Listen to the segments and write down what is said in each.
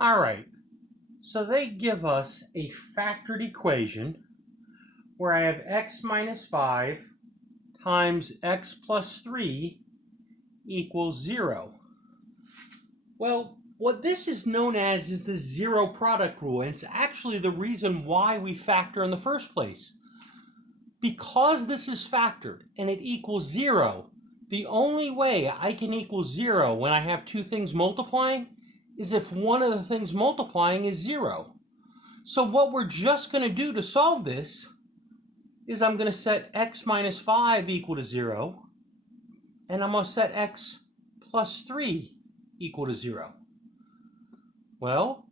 All right, so they give us a factored equation where I have x minus 5 times x plus 3 equals 0. Well, what this is known as is the zero product rule, and it's actually the reason why we factor in the first place. Because this is factored and it equals 0, the only way I can equal 0 when I have two things multiplying is if one of the things multiplying is 0. So what we're just going to do to solve this is I'm going to set x minus 5 equal to 0, and I'm going to set x plus 3 equal to 0. Well,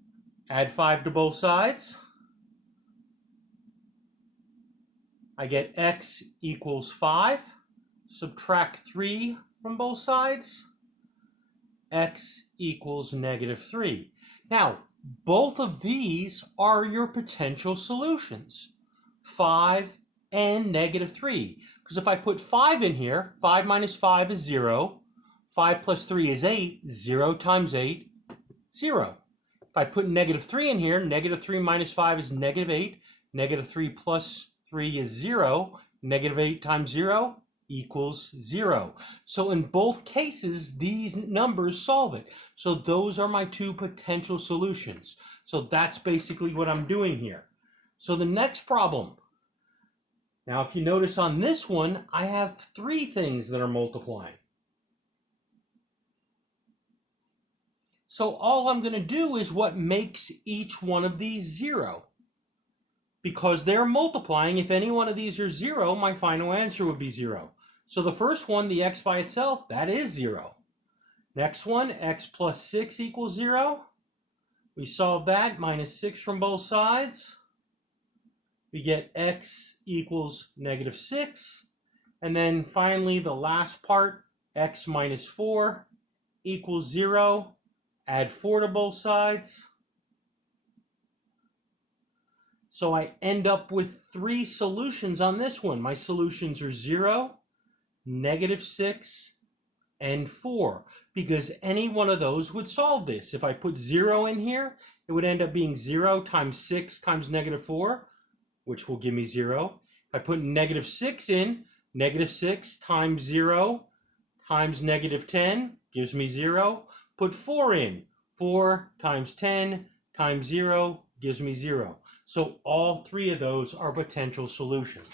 add 5 to both sides. I get x equals 5. Subtract 3 from both sides. X equals negative 3. Now, both of these are your potential solutions, 5 and negative 3. Because if I put 5 in here, 5 minus 5 is 0. 5 plus 3 is 8. 0 times 8, 0. If I put negative 3 in here, negative 3 minus 5 is negative 8. Negative 3 plus 3 is 0. Negative 8 times 0 equals 0. So in both cases, these numbers solve it. So those are my two potential solutions. So that's basically what I'm doing here. So the next problem. Now, if you notice on this one, I have three things that are multiplying. So all I'm going to do is what makes each one of these 0. Because they're multiplying, if any one of these are 0, my final answer would be 0. So the first one, the x by itself, that is 0. Next one, x plus 6 equals 0. We solve that, minus 6 from both sides. We get x equals negative 6. And then finally, the last part, x minus 4 equals 0. Add 4 to both sides. So I end up with three solutions on this one. My solutions are 0, negative 6, and 4, because any one of those would solve this. If I put 0 in here, it would end up being 0 times 6 times negative 4, which will give me 0. If I put negative 6 in, negative 6 times 0 times negative 10 gives me 0. Put 4 in, 4 times 10 times 0 gives me 0. So all three of those are potential solutions.